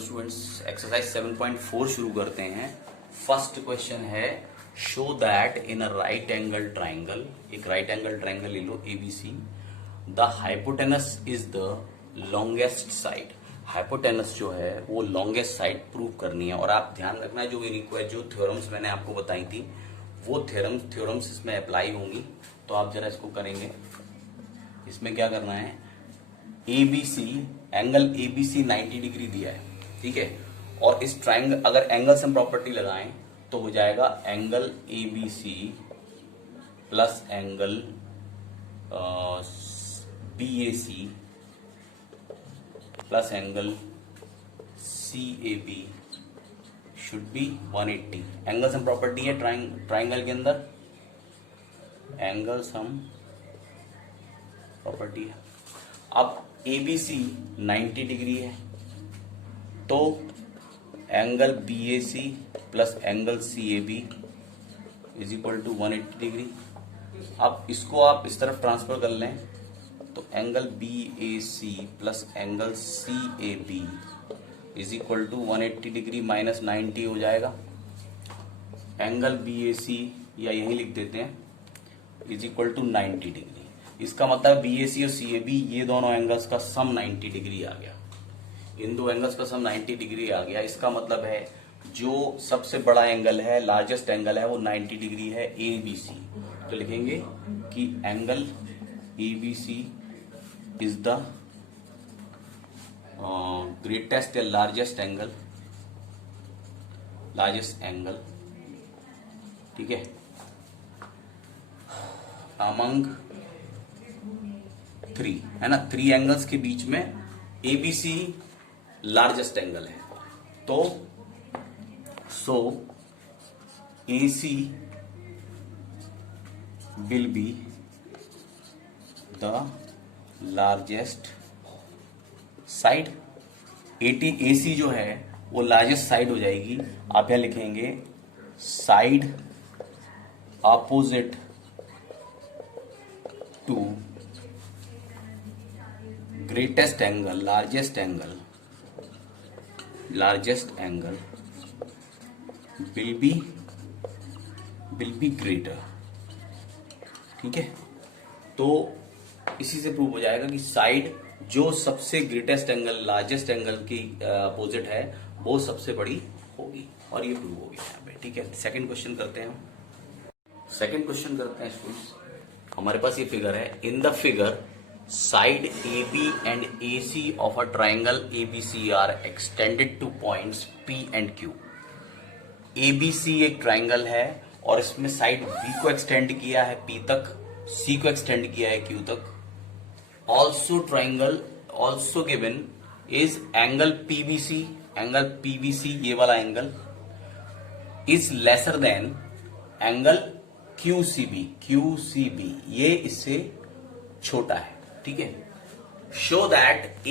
Students, exercise 7.4 शुरू करते हैं। फर्स्ट क्वेश्चन है, show that in a right angle triangle, एक राइट एंगल ट्राइंगल ले लो ABC, the hypotenuse is the longest side. Hypotenuse जो है वो लॉन्गेस्ट साइड प्रूव करनी है। और आप ध्यान रखना, जो जो थ्योरम्स मैंने आपको बताई थी वो थ्योरम्स इसमें अप्लाई होंगी। तो आप जरा इसको करेंगे। इसमें क्या करना है, एबीसी, एंगल एबीसी 90 डिग्री दिया है, ठीक है। और इस ट्राइंगल, अगर एंगल सम प्रॉपर्टी लगाएं तो हो जाएगा angle ABC plus angle BAC plus angle CAB should be 180। Angle sum property है ट्राइंगल के अंदर, एंगल सम प्रॉपर्टी है। अब एबीसी 90 डिग्री है तो angle BAC plus angle CAB is equal to 180 degree. अब इसको आप इस तरफ ट्रांसफर कर लें तो angle BAC plus angle CAB is equal to 180 degree minus 90 हो जाएगा। एंगल बीएसी या यही लिख देते हैं इज इक्वल टू 90 डिग्री। इसका मतलब बीएसी और सीएबी ये दोनों एंगल्स का सम 90 डिग्री आ गया। इन दो एंगल्स का सम 90 डिग्री आ गया। इसका मतलब है जो सबसे बड़ा एंगल है, लार्जेस्ट एंगल है, वो 90 डिग्री है, एबीसी। तो लिखेंगे कि angle ABC is the greatest या लार्जेस्ट एंगल, ठीक है, अमंग 3, है ना। 3 एंगल्स के बीच में एबीसी लार्जेस्ट एंगल है। तो so AC will be the largest side. AC जो है वो लार्जेस्ट साइड हो जाएगी। आप यहां लिखेंगे side opposite to greatest angle, largest angle will be greater, ठीक है। तो इसी से प्रूव हो जाएगा कि साइड जो सबसे ग्रेटेस्ट एंगल, लार्जेस्ट एंगल की अपोजिट है वो सबसे बड़ी होगी। और ये प्रूव हो गया यहाँ पे, ठीक है। सेकंड क्वेश्चन करते हैं स्टूडेंट्स। हमारे पास ये फिगर है। In the figure side AB and AC of a triangle ABC are extended to points P and Q। ABC एक ट्राइंगल है और इसमें साइड B को एक्सटेंड किया है P तक, C को एक्सटेंड किया है Q तक। also given is angle PBC, ये वाला angle is lesser than angle QCB, ये इससे छोटा है, ठीक है। Show that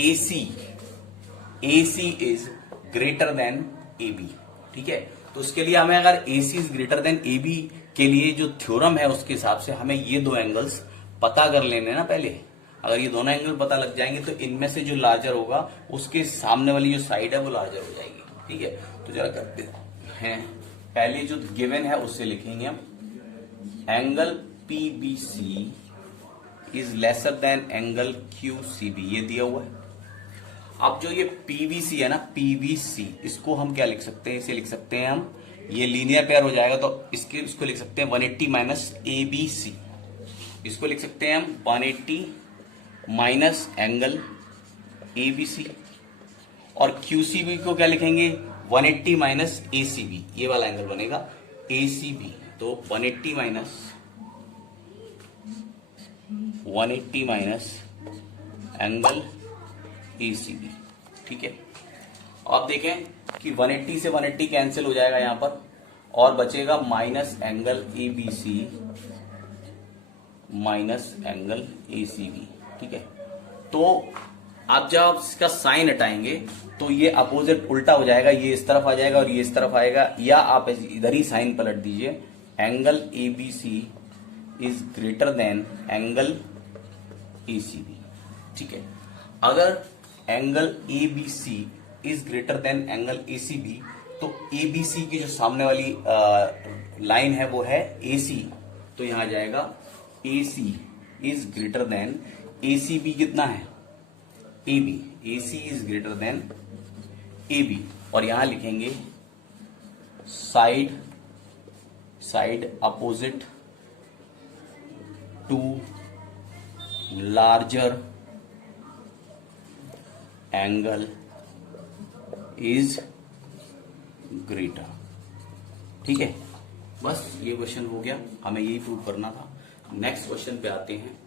AC is greater than AB, ठीक है। तो उसके लिए हमें, अगर AC is greater than AB के लिए जो थ्योरम है उसके हिसाब से हमें ये दो एंगल्स पता कर लेने ना पहले। अगर ये दोनों एंगल पता लग जाएंगे तो इनमें से जो लार्जर होगा उसके सामने वाली जो साइड है वो लार्जर हो जाएगी, ठीक है। तो जरा करते हैं, पहले जो गिवन है उससे लिखेंगे हम angle PBC is lesser than angle QCB, ये दिया हुआ है। अब जो ये PVC है ना, PVC, इसको हम क्या लिख सकते हैं, इसे लिख सकते हैं हम, ये लीनियर पेयर हो जाएगा तो इसको लिख सकते हैं 180 माइनस ABC। इसको लिख सकते हैं हम 180 माइनस एंगल ABC। और QCB को क्या लिखेंगे, 180 माइनस ACB, ये वाला एंगल बनेगा ACB। तो 180 माइनस एंगल ACB, ठीक है। अब देखें कि 180 से 180 कैंसिल हो जाएगा यहां पर और बचेगा minus angle ABC minus angle ACB, ठीक है। तो आप जब इसका साइन हटाएंगे तो ये अपोजिट उल्टा हो जाएगा, ये इस तरफ आ जाएगा और ये इस तरफ आएगा, या आप इधर ही साइन पलट दीजिए, angle ABC is greater then angle ACB, ठीक है। अगर angle ABC is greater then angle ACB, तो ABC की जो सामने वाली लाइन है वो है AC, तो यहां आ जाएगा AC is greater than ACB कितना है AB, AC is greater than AB, और यहां लिखेंगे side opposite to larger angle is greater. ठीक है, बस ये क्वेश्चन हो गया, हमें यही प्रूव करना था। नेक्स्ट क्वेश्चन पे आते हैं।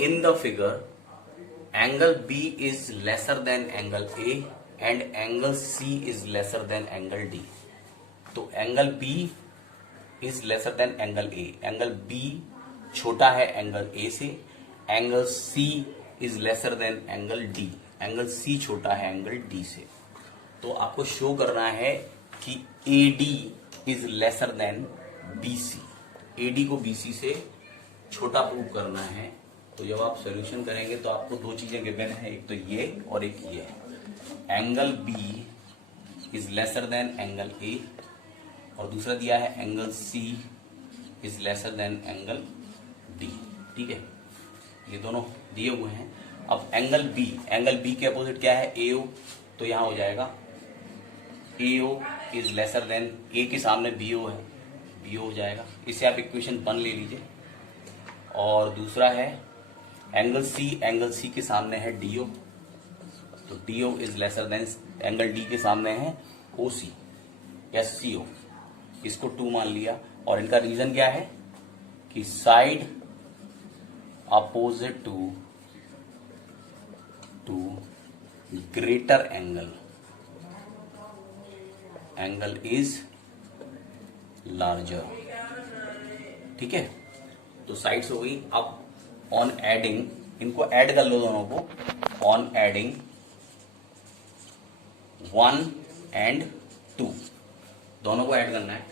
In the figure angle B is lesser than angle A and angle C is lesser than angle D। तो angle B is lesser than angle A, angle B छोटा है एंगल A से, angle C is lesser than angle D, angle C छोटा है angle D से। तो आपको show करना है कि AD is lesser than BC, AD को BC से छोटा प्रूव करना है। तो जब आप सॉल्यूशन करेंगे तो आपको दो चीजें गिवन है, एक तो ये और एक ये। Angle B is lesser than angle A, और दूसरा दिया है angle C is lesser than angle D। ठीक है, ये दोनों दिए हुए हैं। अब एंगल B के अपोजिट क्या है AO, तो यहां हो जाएगा AO is lesser than, A के सामने BO है, BO हो जाएगा। इसे आप इक्वेशन 1 ले लीजिए। और दूसरा है एंगल C के सामने है DO, तो DO is lesser than, angle D के सामने है OC या CO, इसको 2 मान लिया। और इनका रीजन क्या है कि side opposite to greater angle is larger. ठीक है, तो साइड्स हो गई। अब ऑन एडिंग, इनको ऐड कर लो दोनों को, ऑन एडिंग 1 and 2, दोनों को ऐड करना है।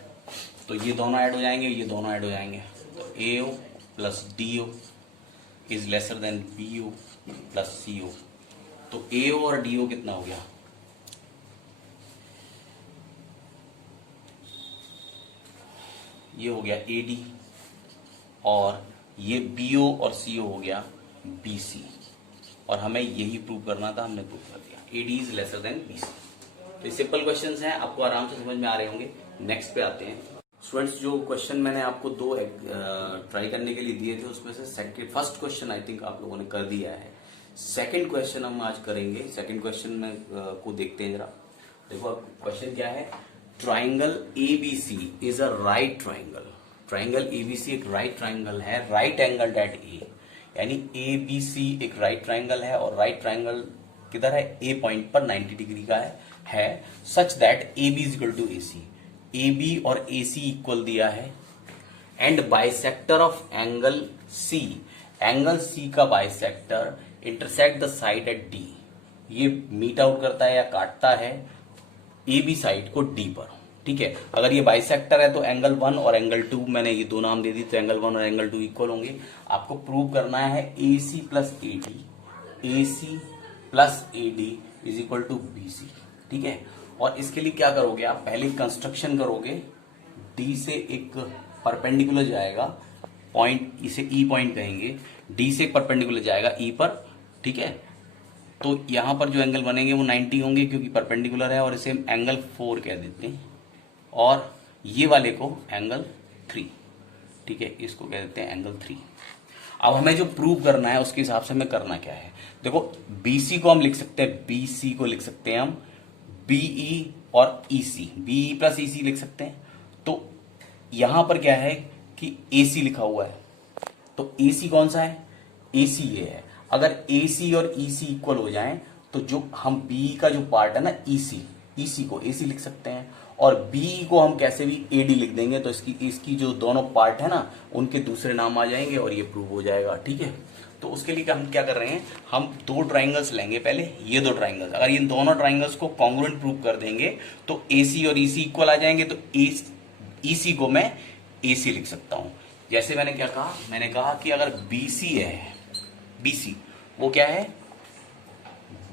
तो ये दोनों ऐड हो जाएंगे, ये दोनों ऐड हो जाएंगे। तो AO plus DO is lesser than BO plus CO। तो AO और DO कितना हो गया, ये हो गया AD, और ये BO और CO हो गया BC, और हमें यही प्रूव करना था, हमने प्रूव कर दिया। AD is lesser than BC। तो ये सिंपल क्वेश्चंस हैं, आपको आराम से समझ में आ रहे होंगे। नेक्स्ट पे आते हैं। स्टूडेंट्स, जो क्वेश्चन मैंने आपको 2 ट्राई करने के लिए दिए थे, उसमें से फर्स्ट क्वेश्चन आई थिंक आप लोगों ने कर दिया है। सेकंड क्वेश्चन हम आज करेंगे। सेकंड क्वेश्चन में को देखते हैं जरा। देखो क्वेश्चन क्या है, triangle ABC is a right triangle. Triangle ABC एक राइट ट्राइंगल है, राइट एंगल एट A, यानी ABC एक राइट ट्राइंगल है, और राइट ट्राइंगल किधर है, A पॉइंट पर 90 डिग्री का है such that AB is equal to AC, AB और AC इक्वल दिया है, and bisector of angle C, angle C का bisector intersect the side at D, ये मीट आउट करता है या काटता है AB साइड को D पर। ठीक है, अगर ये बाइसेक्टर है तो एंगल 1 और एंगल 2, मैंने ये 2 नाम दे दी, तो एंगल 1 और एंगल 2 इक्वल होंगे। आपको प्रूव करना है AC plus AD, AC plus AD is equal to BC। ठीक है, और इसके लिए क्या करोगे आप, पहले कंस्ट्रक्शन करोगे, D से एक परपेंडिकुलर जाएगा पॉइंट, इसे E पॉइंट कहेंगे, D से एक परपेंडिकुलर जाएगा E पर। ठीक है, तो यहां पर जो एंगल बनेंगे वो 90 होंगे क्योंकि परपेंडिकुलर है, और इसे एंगल 4 कह देते हैं, और ये वाले को एंगल 3। ठीक है, इसको कह देते हैं एंगल 3। अब हमें जो प्रूव करना है उसके हिसाब से हमें करना क्या है, देखो BC को हम लिख सकते हैं, BC को लिख सकते हैं हम BE और EC, BE प्लस EC लिख सकते हैं। तो यहां पर क्या है कि AC लिखा हुआ है, तो AC कौन सा है, AC ये है। अगर AC और EC इक्वल हो जाएं तो जो हम BE का जो पार्ट है ना EC को AC लिख सकते हैं, और BE को हम कैसे भी AD लिख देंगे, तो इसकी जो दोनों पार्ट है ना उनके दूसरे नाम आ जाएंगे और ये प्रूव हो जाएगा। ठीक है, तो उसके लिए हम क्या कर रहे हैं, हम 2 ट्राइंगल्स लेंगे। पहले ये 2 ट्राइंगल्स, अगर इन दोनों ट्राइंगल्स को कॉन्ग्रुएंट प्रूव कर देंगे तो AC और EC इक्वल आ जाएंगे, तो EC को मैं AC लिख सकता हूं। जैसे मैंने क्या कहा, मैंने कहा कि अगर BC है, BC वो क्या है,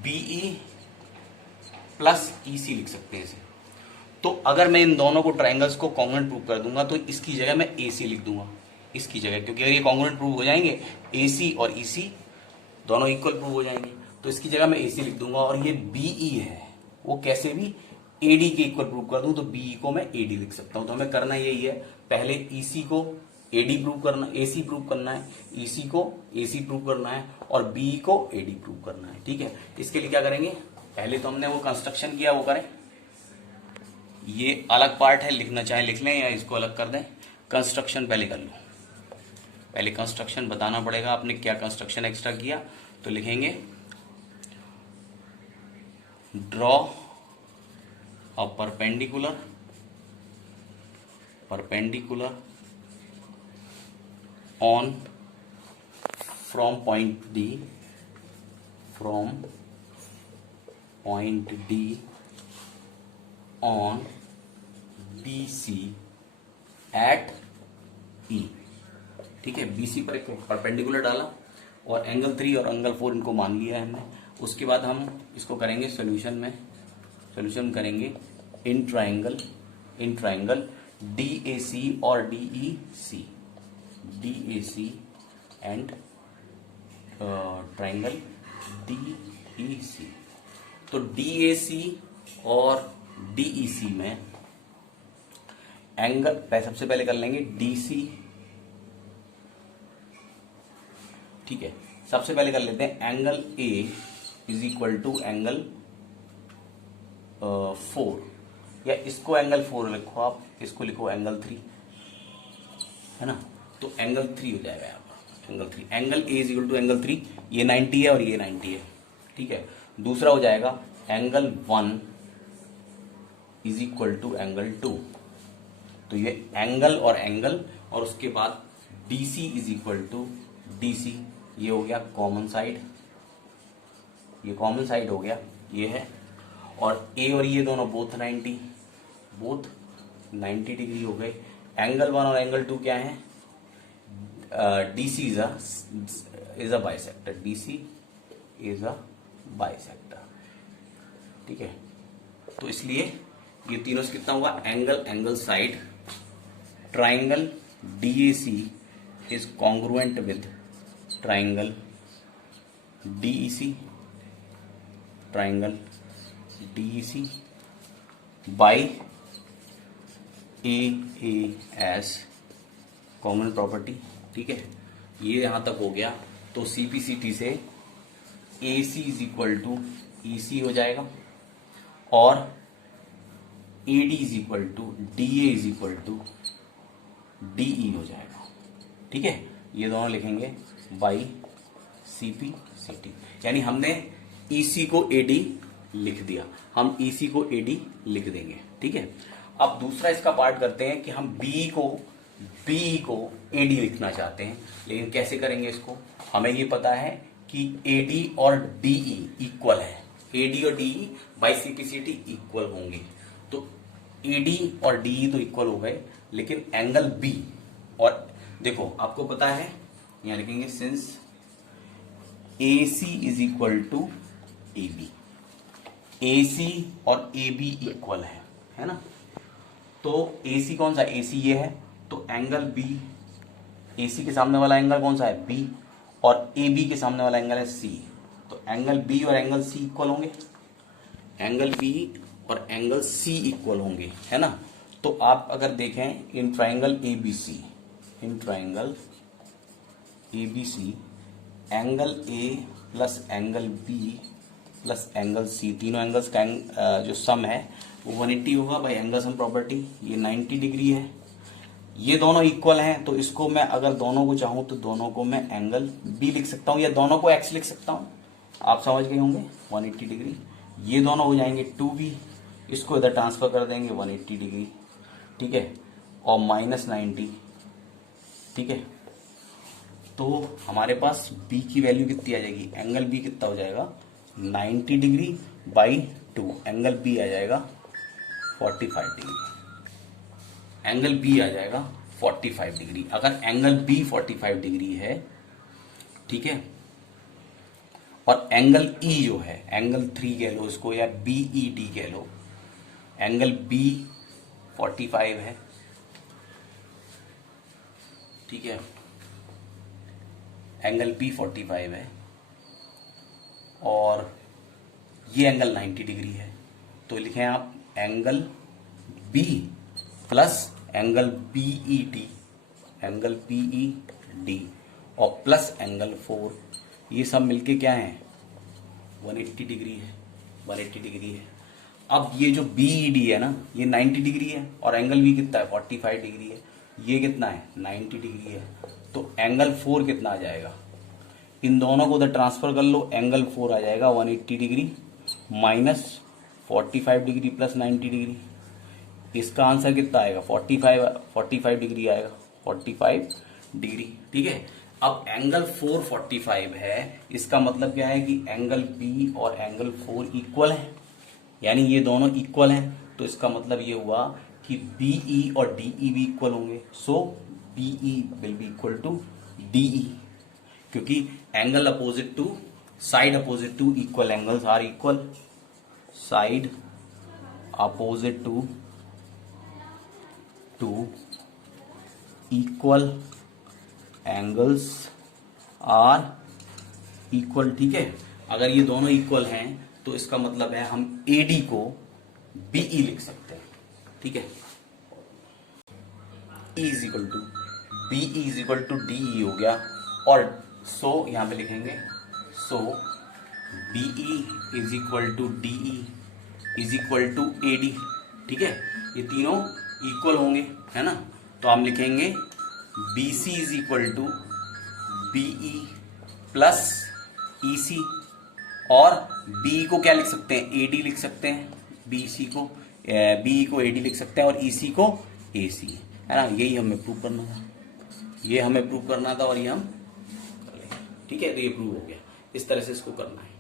BE प्लस EC लिख सकते हैं इसे। तो अगर मैं इन दोनों को ट्राइंगल्स को कॉन्ग्रुएंट प्रूव कर दूंगा तो इसकी जगह मैं AC लिख दूंगा, इसकी जगह, क्योंकि अगर ये कॉन्ग्रुएंट प्रूव हो जाएंगे AC और EC दोनों इक्वल प्रूव हो जाएंगे, तो इसकी जगह मैं AC लिख दूंगा। और ये BE है, वो कैसे भी AD के इक्वल प्रूव कर दूं तो BE को मैं AD लिख सकता हूं। तो हमें करना यही है, पहले EC को AD प्रूव करना, AC प्रूव करना है, EC को AC प्रूव करना है और BE को AD प्रूव करना है। ठीक है, इसके लिए क्या करेंगे, पहले तो हमने वो कंस्ट्रक्शन किया वो करें। ये अलग पार्ट है, लिखना चाहे लिख लें या इसको अलग कर दें। कंस्ट्रक्शन पहले कर लो, पहले कंस्ट्रक्शन बताना पड़ेगा आपने क्या कंस्ट्रक्शन एक्स्ट्रा किया। तो लिखेंगे draw a perpendicular on from point D on BC at E। ठीक है, BC पर एक परपेंडिकुलर डाला और एंगल 3 और एंगल 4 इनको मान लिया है हमने। उसके बाद हम इसको करेंगे सॉल्यूशन करेंगे इन ट्राइंगल DAC और DEC एंड ट्राइंगल DEC। तो DAC और DEC में एंगल सबसे पहले कर लेंगे DC। ठीक है, सबसे पहले कर लेते हैं angle A is equal to angle 4, या इसको एंगल 4 लिखो आप, इसको लिखो एंगल 3, है ना। तो एंगल 3 हो जाएगा यहाँ पर, angle 3, angle A is equal to angle 3। ये 90 है और ये 90 है। ठीक है, दूसरा हो जाएगा angle 1 is equal to angle 2। तो ये एंगल और उसके बाद DC is equal to DC, ये हो गया कॉमन साइड, ये कॉमन साइड हो गया, ये है। और A और ये दोनों बोथ 90 डिग्री हो गए। एंगल 1 और एंगल 2 क्या है, DC is a bisector, DC is a bisector. ठीक है, तो इसलिए ये तीनों से कितना होगा, angle side triangle DAC is congruent with triangle DEC by AAS common property. ठीक है, ये यहां तक हो गया। तो CPCT से AC is equal to EC हो जाएगा और AD is equal to DA is equal to DE हो जाएगा। ठीक है, ये दोनों लिखेंगे बाई CPCT, यानी हमने EC को AD लिख दिया, हम EC को AD लिख देंगे। ठीक है, अब दूसरा इसका पार्ट करते हैं कि हम BE को AD लिखना चाहते हैं, लेकिन कैसे करेंगे इसको। हमें ये पता है कि AD और DE इक्वल है, AD और DE बाई CPCT इक्वल होंगे। तो AD और DE तो इक्वल हो गए, लेकिन एंगल B, और देखो आपको पता है यहां लिखेंगे since AC is equal to AB, AC और AB इक्वल है ना। तो AC कौन सा, AC ये है, तो एंगल B, AC के सामने वाला एंगल कौन सा है B, और AB के सामने वाला एंगल है C। तो एंगल B और एंगल C इक्वल होंगे, एंगल B और एंगल C इक्वल होंगे, है ना। तो आप अगर देखें in triangle ABC, angle A plus angle B plus angle C, तीनों एंगल्स का जो सम है वो 180 होगा बाई एंगल सम प्रॉपर्टी। ये 90 डिग्री है, ये दोनों इक्वल हैं, तो इसको मैं अगर दोनों को चाहूं तो दोनों को मैं एंगल B लिख सकता हूं या दोनों को X लिख सकता हूं। आप समझ गए होंगे 180 डिग्री। ये दोनों हो जाएंगे 2B, इसको इधर ट्रांसफर कर देंगे 180 डिग्री। ठीक है, और माइनस 90। ठीक है, तो हमारे पास B की वैल्यू कितनी आ जाएगी, एंगल B कितना हो जाएगा 90 डिग्री बाई 2, एंगल B आ जाएगा 45 डिग्री, एंगल B आ जाएगा 45 डिग्री। अगर एंगल B 45 डिग्री है, ठीक है, और एंगल ई जो है, एंगल 3 कह लो इसको या BED कह लो, एंगल B 45 है, ठीक है, एंगल B 45 है और ये एंगल 90 डिग्री है। तो लिखें आप angle B plus angle BED, angle BED और प्लस एंगल 4, ये सब मिलके क्या है 180 डिग्री है, 180 डिग्री है। अब ये जो BED है ना ये 90 डिग्री है और एंगल B कितना है 45 डिग्री है, ये कितना है 90 डिग्री है। तो एंगल 4 कितना आ जाएगा, इन दोनों को उधर ट्रांसफर कर लो, एंगल 4 आ जाएगा 180 degree minus 45 degree plus 90 degree. इसका आंसर कितना आएगा 45 डिग्री आएगा, 45 डिग्री, ठीक है। अब एंगल 445 है, इसका मतलब क्या है कि एंगल B और एंगल 4 इक्वल है, यानी ये दोनों इक्वल हैं। तो इसका मतलब ये हुआ कि BE और DE भी इक्वल होंगे। So BE will be equal to DE, क्योंकि angle opposite to side opposite to equal angles are equal, side opposite to equal angles are equal, ठीक है। अगर ये दोनों इक्वल हैं तो इसका मतलब है हम AD को BE लिख सकते हैं, ठीक है। E is equal to BE is equal to DE हो गया और सो यहां पे लिखेंगे so BE is equal to DE is equal to AD, ठीक है। ये तीनों इक्वल होंगे, है ना। तो हम लिखेंगे BC is equal to BE plus EC और BE को क्या लिख सकते हैं AD लिख सकते हैं, BE को AD लिख सकते हैं और EC को AC, है ना। यही हमें प्रूव करना था, ये हमें प्रूव करना था और ये हम, ठीक है। तो ये प्रूव हो गया, इस तरह से इसको करना है।